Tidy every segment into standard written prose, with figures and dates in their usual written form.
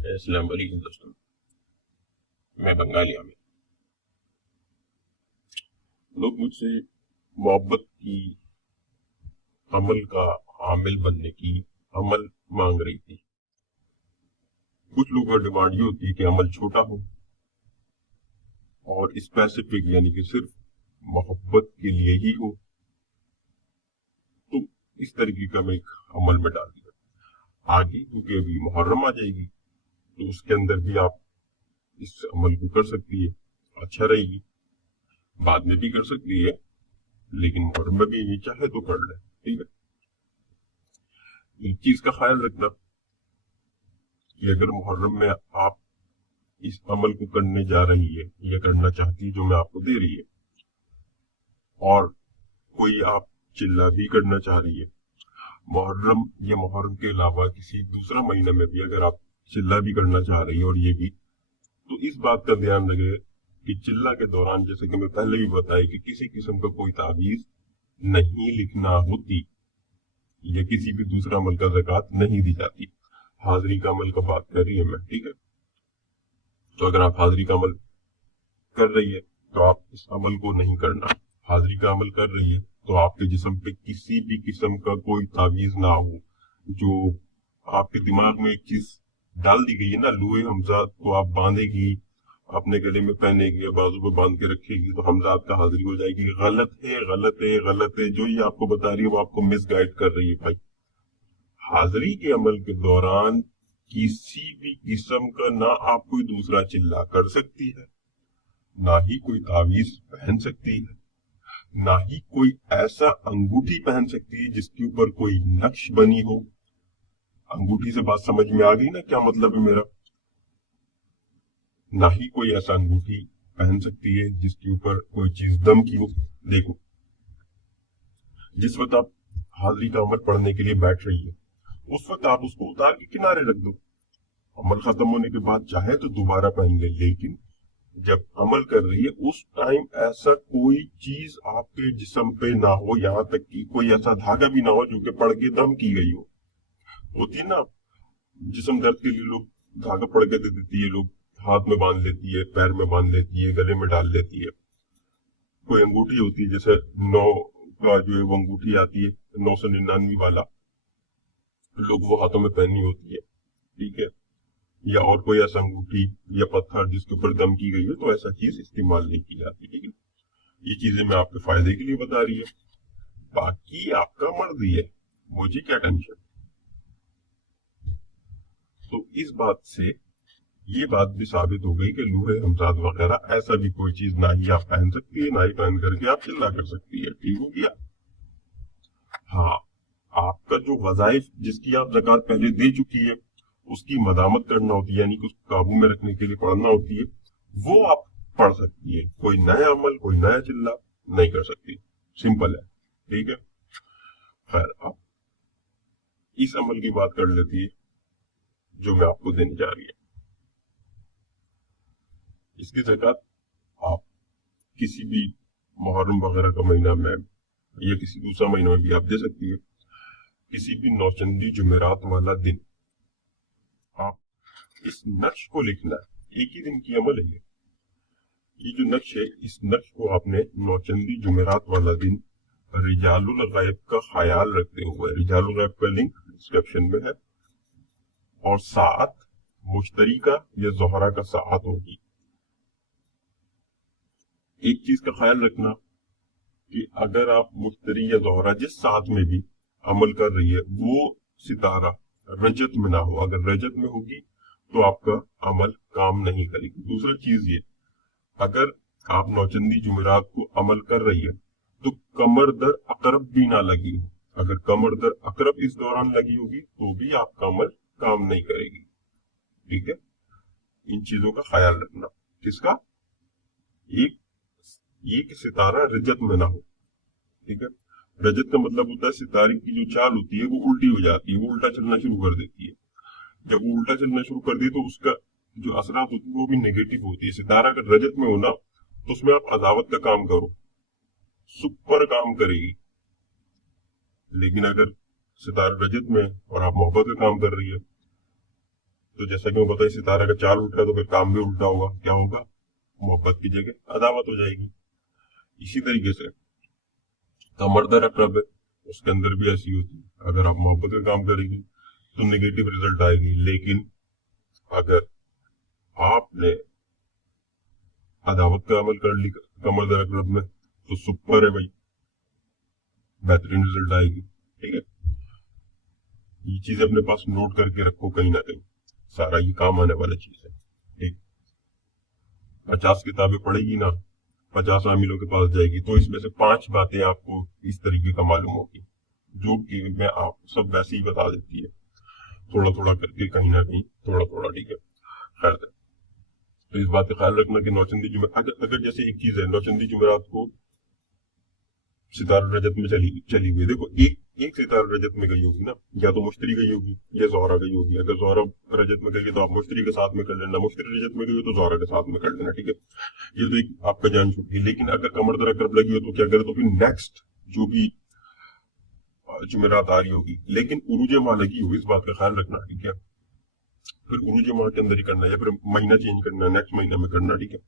अस्सलाम वालेकुम दोस्तों। मैं बंगाली आमिर। लोग मुझसे मोहब्बत की अमल का आमिल बनने की अमल मांग रही थी। कुछ लोगों का डिमांड ये होती है कि अमल छोटा हो और स्पेसिफिक, यानी कि सिर्फ मोहब्बत के लिए ही हो। तो इस तरीके का मैं एक अमल में डाल दिया। आगे क्योंकि अभी मुहर्रम आ जाएगी तो उसके अंदर भी आप इस अमल को कर सकती है, अच्छा रहेगी। बाद में भी कर सकती है, लेकिन मुहर्रम में भी ये चाहे तो कर ले। ठीक है। एक चीज का ख्याल रखना कि अगर मुहर्रम में आप इस अमल को करने जा रही है या करना चाहती है जो मैं आपको दे रही है, और कोई आप चिल्ला भी करना चाह रही है, मुहर्रम या मुहर्रम के अलावा किसी दूसरा महीने में भी अगर आप चिल्ला भी करना चाह रही है, और ये भी, तो इस बात का ध्यान रखें कि चिल्ला के दौरान, जैसे कि मैं पहले भी बताया, कि किसी किस्म का कोई तावीज नहीं लिखना होती या किसी भी दूसरा अमल का ज़कात नहीं दी जाती। हाजिरी का अमल का बात कर रही है मैं। ठीक है। तो अगर आप हाजिरी का अमल कर रही है तो आप इस अमल को नहीं करना। हाजिरी का अमल कर रही है तो आपके जिस्म पे किसी भी किस्म का कोई तावीज ना हो। जो आपके दिमाग में एक चीज डाल दी गई है ना, लूहे हमजाद को आप बांधेगी, अपने गले में पहनेगी या बाजू पे बांध के रखेगी तो हमजाद का हाजिरी हो जाएगी। गलत है, गलत है, गलत है। जो ये आपको बता रही है वो आपको मिसगाइड कर रही है भाई। हाजिरी के अमल के दौरान किसी भी किस्म का ना आप कोई दूसरा चिल्ला कर सकती है, ना ही कोई तावीज पहन सकती है, ना ही कोई ऐसा अंगूठी पहन सकती है जिसके ऊपर कोई नक्श बनी हो। अंगूठी से बात समझ में आ गई ना, क्या मतलब है मेरा। ना ही कोई ऐसा अंगूठी पहन सकती है जिसके ऊपर कोई चीज दम की हो। देखो, जिस वक्त आप हाजिरी का अमल पढ़ने के लिए बैठ रही है, उस वक्त आप उसको उतार के किनारे रख दो। अमल खत्म होने के बाद चाहे तो दोबारा पहन ले, लेकिन जब अमल कर रही है उस टाइम ऐसा कोई चीज आपके जिस्म पे ना हो, यहाँ तक कि कोई ऐसा धागा भी ना हो जो कि पड़ के दम की गई हो। होती है ना, जिस्म दर्द के लिए लोग धागा पड़ के दे देती है, लोग हाथ में बांध लेती है, पैर में बांध लेती है, गले में डाल लेती है। कोई अंगूठी होती है, जैसे 9 का जो है वो अंगूठी आती है, 999 वाला, लोग वो हाथों में पहननी होती है। ठीक है। या और कोई ऐसा अंगूठी या पत्थर जिसके ऊपर दम की गई है, तो ऐसा चीज इस्तेमाल नहीं की जाती। ठीक है। ये चीजें मैं आपके फायदे के लिए बता रही है, बाकी आपका मर्जी है, मुझे क्या टेंशन। तो इस बात से ये बात भी साबित हो गई कि लूहे हमजाद वगैरह ऐसा भी कोई चीज ना ही आप पहन सकती है, ना ही पहन करके आप चिल्ला कर सकती है। ठीक हो गया। हाँ, आपका जो वजाइफ जिसकी आप ज़कात पहले दे चुकी है उसकी मदामत करना होती है, यानी कि उसको काबू में रखने के लिए पढ़ना होती है, वो आप पढ़ सकती है। कोई नया अमल, कोई नया चिल्ला नहीं कर सकती। सिंपल है। ठीक है। खैर, अब इस अमल की बात कर लेती है जो मैं आपको देने जा रही है। इसकी ज़कात आप किसी भी मुहर्रम वगैरह का महीना में या किसी दूसरा महीना में भी आप दे सकती है। किसी भी नौचंदी जुमेरात वाला दिन आप इस नक्श को लिखना है। एक ही दिन की अमल है ये जो नक्श है, इस नक्श को आपने नौचंदी जुमेरात वाला दिन रिजालुल गैब का ख्याल रखते हुए, रिजालुल गैब का लिंक डिस्क्रिप्शन में है, और सात मुश्तरी का या जोहरा का सात होगी। एक चीज का ख्याल रखना कि अगर आप मुश्तरी या जोहरा जिस सात में भी अमल कर रही है वो सितारा रजत में ना हो। अगर रजत में होगी तो आपका अमल काम नहीं करेगी। दूसरा चीज ये, अगर आप नौचंदी जुमेरात को अमल कर रही है तो कमर दर अकरब भी ना लगी हो। अगर कमर दर अकरब इस दौरान लगी होगी तो भी आपका अमल काम नहीं करेगी। ठीक है। इन चीजों का ख्याल रखना। किसका? एक ये कि सितारा रजत में ना हो। ठीक है। रजत का मतलब होता है सितारे की जो चाल होती है वो उल्टी हो जाती है, वो उल्टा चलना शुरू कर देती है। जब वो उल्टा चलना शुरू कर दी तो उसका जो असरात होती है वो भी नेगेटिव होती है। सितारा अगर रजत में हो ना तो उसमें आप अदावत का काम करो, सुपर काम करेगी। लेकिन अगर सितारा रजत में और आप मोहब्बत का काम कर रही है तो जैसा कि मैं पता है सितारा का चाल उल्टा है तो फिर काम भी उल्टा होगा, क्या होगा, मोहब्बत की जगह अदावत हो जाएगी। इसी तरीके से कमर दर अकरब है, उसके अंदर भी ऐसी होती है, अगर आप मोहब्बत का काम करेंगी तो नेगेटिव रिजल्ट आएगी, लेकिन अगर आपने अदावत का अमल कर ली कमर दर अकरब में तो सुपर है भाई, बेहतरीन रिजल्ट आएगी। ठीक है, ये चीज अपने पास नोट करके रखो, कहीं ना कहीं सारा ये काम आने वाला चीज है। ठीक, 50 किताबें पढ़ेगी ना, 50 आमिलों के पास जाएगी, तो इसमें से 5 बातें आपको इस तरीके का मालूम होगी, जो कि मैं आप सब वैसे ही बता देती है, थोड़ा थोड़ा करके, कहीं ना कहीं थोड़ा थोड़ा। ठीक है, खैर, तो इस बात का ख्याल रखना कि नौचंदी जुमेरात, अगर जैसे एक चीज है, नौचंदी जुमेरात को सितारा रजत में चली हुई, देखो एक एक सितारा रजत में गई होगी ना, या तो मुश्तरी गई होगी या जोहरा गई होगी। अगर जोहरा रजत में गई तो आप मुश्तरी के साथ में कर लेना, मुश्तरी रजत में गई हो तो जोहरा के साथ में कर लेना। ठीक है, ये तो एक आपका जान छूटी। लेकिन अगर कमर दर अकरब लगी हो तो क्या करे, तो फिर नेक्स्ट जो भी जुमेरात आ रही होगी, लेकिन उरूज माह लगी होगी, इस बात का ख्याल रखना। ठीक है, फिर उरूज माह के अंदर ही करना, या फिर महीना चेंज करना, नेक्स्ट महीना में करना। ठीक है,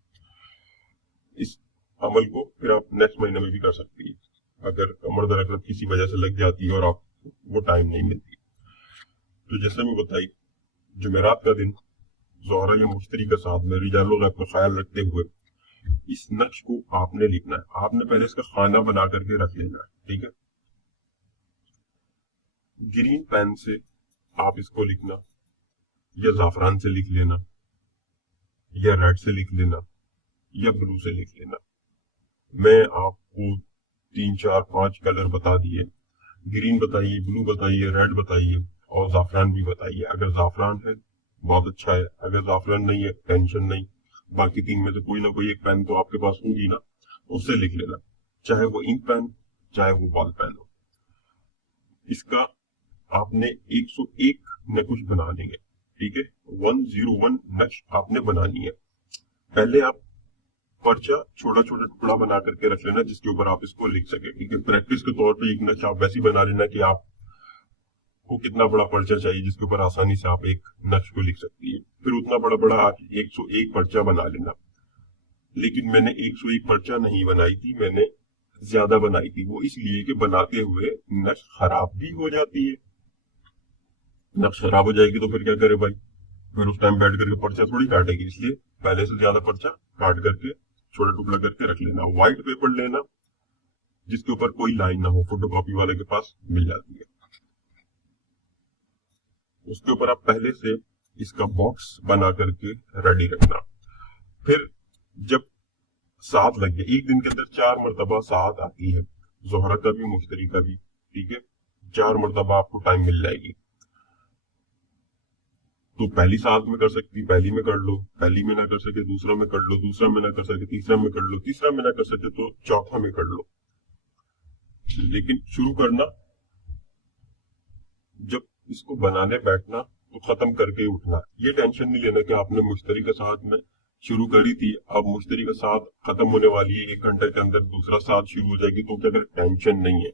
इस अमल को फिर आप नेक्स्ट महीने में भी कर सकती है, अगर कमर दर अकरब किसी वजह से लग जाती है और आपको वो टाइम नहीं मिलती। तो जैसे मैं बताई, जुमेरात का दिन जोहरा या मुश्तरी के साथ में रिजालो गैब का ख्याल रखते हुए इस नक्श को आपने लिखना है। आपने पहले इसका खाना बना करके रख लेना है। ठीक है, ग्रीन पेन से आप इसको लिखना, या जाफरान से लिख लेना, या रेड से लिख लेना, या ब्लू से लिख लेना। मैं आपको 3 4 5 कलर बता दिए, ग्रीन बताइए, ब्लू बताइए, रेड बताइए, और जाफरान भी बताइए। अगर जाफरान है बहुत अच्छा है, अगर जाफरान नहीं है टेंशन नहीं, बाकी 3 में से कोई ना कोई एक पेन तो आपके पास होगी ना, उससे लिख लेना, चाहे वो इंक पेन चाहे वो बॉल पेन हो। इसका आपने 101 नकुश बनाने हैं। ठीक है, 101 नक्श आपने बनानी है। पहले आप पर्चा छोटा छोटा टुकड़ा बना करके रख लेना जिसके ऊपर आप इसको लिख सके। ठीक है, प्रैक्टिस के तौर पे एक नक्श आप वैसी बना लेना कि आपको कितना बड़ा पर्चा चाहिए जिसके ऊपर आसानी से आप एक नक्श को लिख सकती है, फिर उतना बड़ा बड़ा आप 101 पर्चा बना लेना। लेकिन मैंने 101 पर्चा नहीं बनाई थी, मैंने ज्यादा बनाई थी। वो इसलिए कि बनाते हुए नक्श खराब भी हो जाती है, नक्श खराब हो जाएगी तो फिर क्या करे भाई, फिर उस टाइम बैठ करके पर्चा थोड़ी काटेगी, इसलिए पहले से ज्यादा पर्चा काट करके छोटा टुकड़ा करके रख लेना। व्हाइट पेपर लेना जिसके ऊपर कोई लाइन ना हो, फोटोकॉपी वाले के पास मिल जाती है। उसके ऊपर आप पहले से इसका बॉक्स बना करके रेडी रखना। फिर जब 7 लग गए, एक दिन के अंदर 4 मरतबा 7 आती है, जोहरा का भी मुश्तरी का भी। ठीक है, 4 मरतबा आपको टाइम मिल जाएगी। तो पहली 7 में कर सकती, पहली में कर लो, पहली में ना कर सके दूसरा में कर लो, दूसरा में ना कर सके तीसरा में कर लो, तीसरा में ना कर सके तो चौथा में कर लो। लेकिन शुरू करना, जब इसको बनाने बैठना तो खत्म करके उठना। ये टेंशन नहीं लेना कि आपने मुश्तरी के साथ में शुरू करी थी, अब मुश्तरी का साथ खत्म होने वाली है, 1 घंटे के अंदर दूसरा साथ शुरू हो जाएगी, तो क्या कर, टेंशन नहीं है।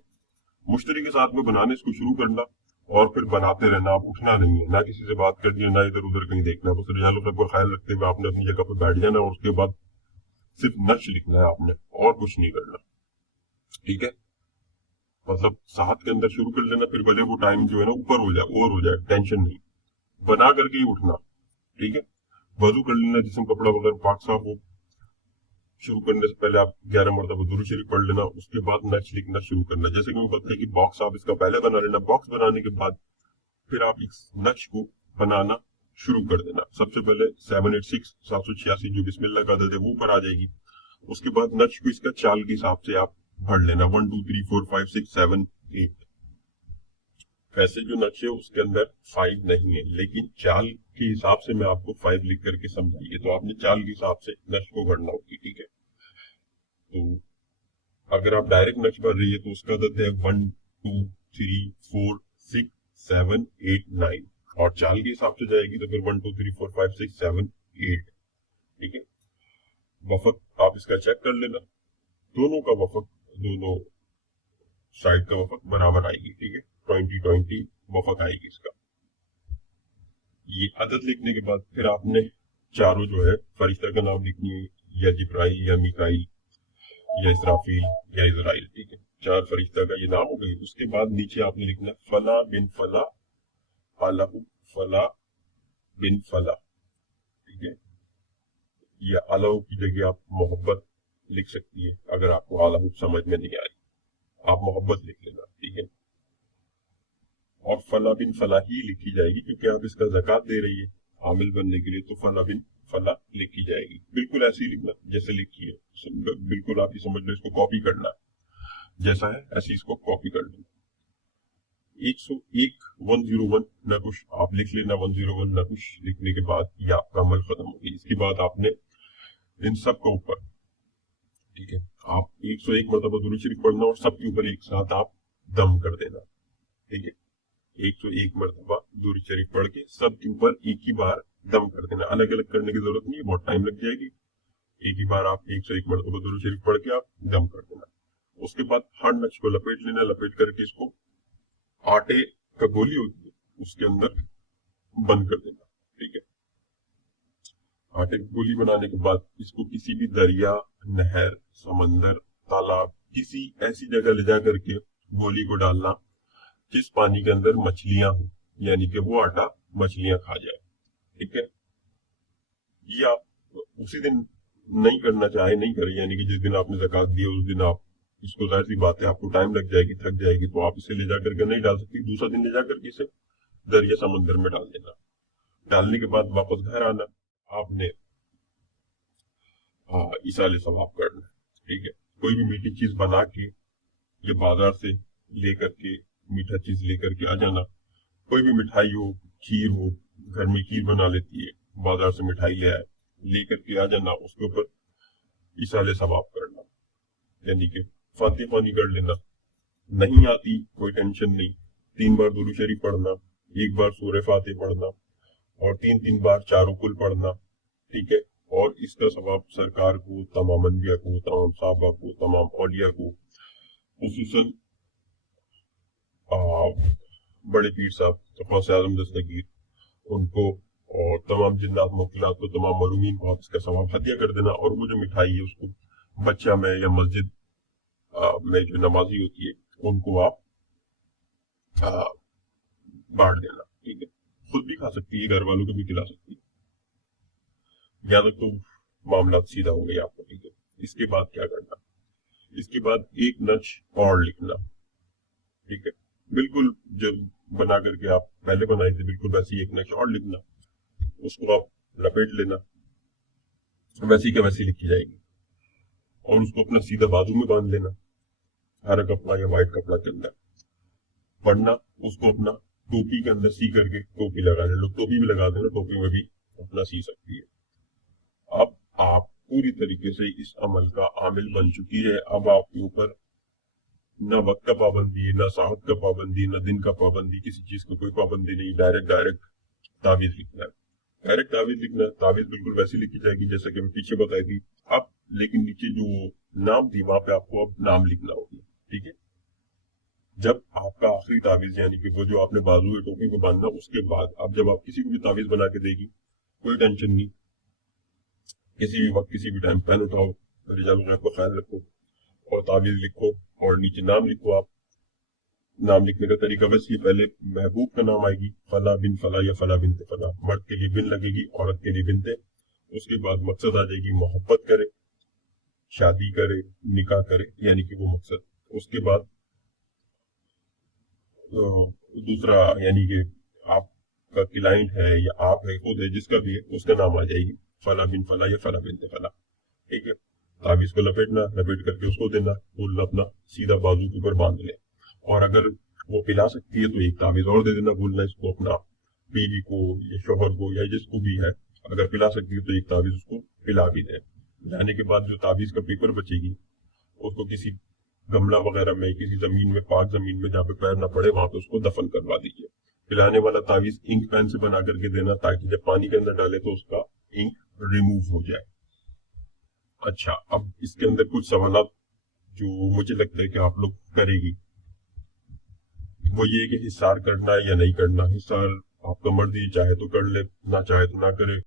मुश्तरी के साथ में बनाने इसको शुरू करना और फिर बनाते रहना। आप उठना नहीं है, ना किसी से बात करनी है, ना इधर उधर कहीं देखना है, बस रिजालो का ख्याल रखते हुए आपने अपनी जगह पर बैठ जाना और उसके बाद सिर्फ नक्श लिखना है आपने, और कुछ नहीं करना। ठीक है, मतलब 7 के अंदर शुरू कर लेना, फिर भले वो टाइम जो है ना ऊपर हो जाए, ओवर हो जाए, टेंशन नहीं, बना करके ही उठना। ठीक है, वजू कर लेना, जिसम कपड़ा वगैरह पाक साफ हो। शुरू करने से पहले आप 11 मरतबा दुरूद शरीफ पढ़ लेना, उसके बाद नक्श लिखना शुरू करना। जैसे कि मैं पता है कि बॉक्स आप इसका पहले बना लेना, बॉक्स बनाने के बाद फिर आप इस नक्श को बनाना शुरू कर देना। सबसे पहले 786 786 जो बिस्मिल्लाह का अदद है वो ऊपर आ जाएगी। उसके बाद नक्श को इसका चाल के हिसाब से आप भर लेना, 1 2 3 4 5 6 7 8। वैसे जो नक्श है उसके अंदर 5 नहीं है, लेकिन चाल के हिसाब से मैं आपको 5 लिख करके समझाइए, तो आपने चाल के हिसाब से नक्श को भरना होगी। ठीक है, तो अगर आप डायरेक्ट नक्श भर रही है तो उसका अदद है 1 2 3 4 6 7 8 9, और चाल के हिसाब से जाएगी तो फिर 1 2 3 4 5 6 7 8। ठीक है, वफक आप इसका चेक कर लेना, दोनों का वफक, दोनों साइड का वफक बराबर आएगी। ठीक है, 20 20 वफक आएगी इसका। ये अदद लिखने के बाद फिर आपने चारों जो है फरिश्ता का नाम लिखनी है, या जिब्राइल या मिकाईल या इसराफील या इजराइल, ठीक है। चार फरिश्ता का ये नाम हो गई। उसके बाद नीचे आपने लिखना फला बिन फला अलहु फला बिन फला, ठीक है। या अलहु की जगह आप मोहब्बत लिख सकती है, अगर आपको अलहु समझ में नहीं आई आप मोहब्बत लिख लेना, ठीक है। और फला बिन फला ही लिखी जाएगी क्योंकि आप इसका ज़कात दे रही है आमिल बनने के लिए, तो फला बिन फला लिखी जाएगी। बिल्कुल ऐसे ही लिखना जैसे लिखी है, बिल्कुल आप ही समझ लो, इसको कॉपी करना है जैसा है ऐसे इसको कॉपी कर लेना। 101 101 ना कुछ आप लिख लेना, 101 ना कुछ लिखने के बाद ये आपका अमल खत्म हो गया। इसके बाद आपने इन सब के ऊपर, ठीक है, आप 101 मरतबा दुरूद शरीफ पढ़ना और सबके ऊपर एक साथ आप दम कर देना, ठीक है। 101 मरतबा दुरूद शरीफ पढ़ के सबके ऊपर एक ही बार दम कर देना, अलग अलग करने की जरूरत नहीं है, बहुत टाइम लग जाएगी। एक ही बार आप 101 मरतबा दुरूद शरीफ पढ़ के आप दम कर देना। उसके बाद हर नक्श को लपेट लेना, लपेट करके इसको आटे का गोली होती है उसके अंदर बंद कर देना, ठीक है। आटे की गोली बनाने के बाद इसको किसी भी दरिया, नहर, समंदर, तालाब, किसी ऐसी जगह ले जा करके गोली को डालना जिस पानी के अंदर मछलियां हो, यानी कि वो आटा मछलियां खा जाए, ठीक है। ये आप उसी दिन नहीं करना चाहे नहीं करें, यानी कि जिस दिन आपने ज़कात दी उस दिन आप इसको, जाहिर सी बात है आपको टाइम लग जाएगी, थक जाएगी, तो आप इसे ले जा करके नहीं डाल सकती। दूसरा दिन ले जा करके इसे दरिया समंदर में डाल देना। डालने के बाद वापस घर आना, आपने इसाले सवाब करना, ठीक है। कोई भी मीठी चीज बना के ये बाजार से लेकर के मीठा चीज लेकर के आ जाना। कोई भी मिठाई हो, खीर हो, घर में खीर बना लेती है, बाजार से मिठाई ले आए, लेकर के आ जाना, उसके ऊपर इसाले सवाब करना, यानी कि फातिह पानी कर लेना। नहीं आती कोई टेंशन नहीं, 3 बार दुरूद शरीफ पढ़ना, 1 बार सूरह फातिह पढ़ना और 3 बार चारों कुल पढ़ना, ठीक है। और इसका सवाब सरकार को, तमाम अनबिया को, तमाम साहबा को, तमाम औलिया को, खुसूसन बड़े पीर साहब गौसे आज़म दस्तगीर उनको और तमाम जिन्नात मुवक्किलात को, तमाम मरूमीन को आप इसका सवाब हदिया कर देना। और वो जो मिठाई है उसको बच्चा में या मस्जिद में जो नमाजी होती है उनको आप बांट देना, ठीक है। खुद भी खा सकती है, घर वालों को भी खिला सकती है। यहाँ तक तो मामला सीधा हो गया आपका, ठीक है। इसके बाद क्या करना, इसके बाद एक नक्श और लिखना, ठीक है। बिल्कुल जब बना करके आप पहले बनाए थे बिल्कुल वैसे ही एक नक्श और लिखना, उसको आप लपेट लेना, वैसी के वैसी लिखी जाएगी। और उसको अपना सीधा बाजू में बांध लेना, हरा कपड़ा या व्हाइट कपड़ा के अंदर पढ़ना। उसको अपना टोपी के अंदर सी करके टोपी लगा लेना, लोग टोपी भी लगा देना, टोपी में भी अपना सी सकती है। अब आप पूरी तरीके से इस अमल का आमिल बन चुकी है। अब आपके ऊपर न वक्त का पाबंदी है, न साहत का पाबंदी, न दिन का पाबंदी, किसी चीज का कोई पाबंदी नहीं। डायरेक्ट तावीज लिखना है, डायरेक्ट तावीज लिखना है। तावीज बिल्कुल वैसी लिखी जाएगी जैसे कि मैं पीछे बताई थी। अब लेकिन नीचे जो नाम थी वहां पे आपको अब नाम लिखना होगा, ठीक है। जब आपका आखिरी तावीज यानी कि वो जो आपने बाजू या टोपी में बांधना, उसके बाद अब जब आप किसी को भी तावीज बना के देगी, कोई टेंशन नहीं, किसी भी वक्त किसी भी टाइम पेन उठाओ, रिजाल गैब का ख्याल रखो और तावीज लिखो और नीचे नाम लिखो। आप नाम लिखने का तरीका बस ये, पहले महबूब का नाम आएगी, फला बिन फला या फला बिनते फला, मर्द के लिए बिन लगेगी, औरत के लिए बिनते। उसके बाद मकसद आ जाएगी, मोहब्बत करे, शादी करे, निकाह करे, यानी कि वो मकसद। उसके बाद दूसरा यानी कि आपका क्लाइंट है या आप है, खुद है, जिसका भी है, उसका नाम आ जाएगी, फला बिन फला या फला बिनते फला, ठीक है। आप इसको लपेटना, लपेट करके उसको देना, फूल अपना सीधा बाजू के ऊपर बांध ले। और अगर वो पिला सकती है तो एक तावीज और दे देना, बोलना इसको अपना बीवी को या शोहर को या जिसको भी है, अगर पिला सकती है तो एक तावीज उसको पिला भी दे। जाने के बाद जो तावीज का पेपर बचेगी उसको किसी गमला वगैरह में, किसी जमीन में, पाक जमीन में जहाँ पे पैर ना पड़े वहां पे उसको दफन करवा दीजिए। पिलाने वाला तावीज इंक पेन से बना करके देना, ताकि जब पानी के अंदर डाले तो उसका इंक रिमूव हो जाए। अच्छा, अब इसके अंदर कुछ सवाल जो मुझे लगता है कि आप लोग करेगी, वो ये कि हिसार करना है या नहीं करना। हिसार آپ کا مرضی، چاہے تو کر لے، نہ چاہے تو نہ کرے.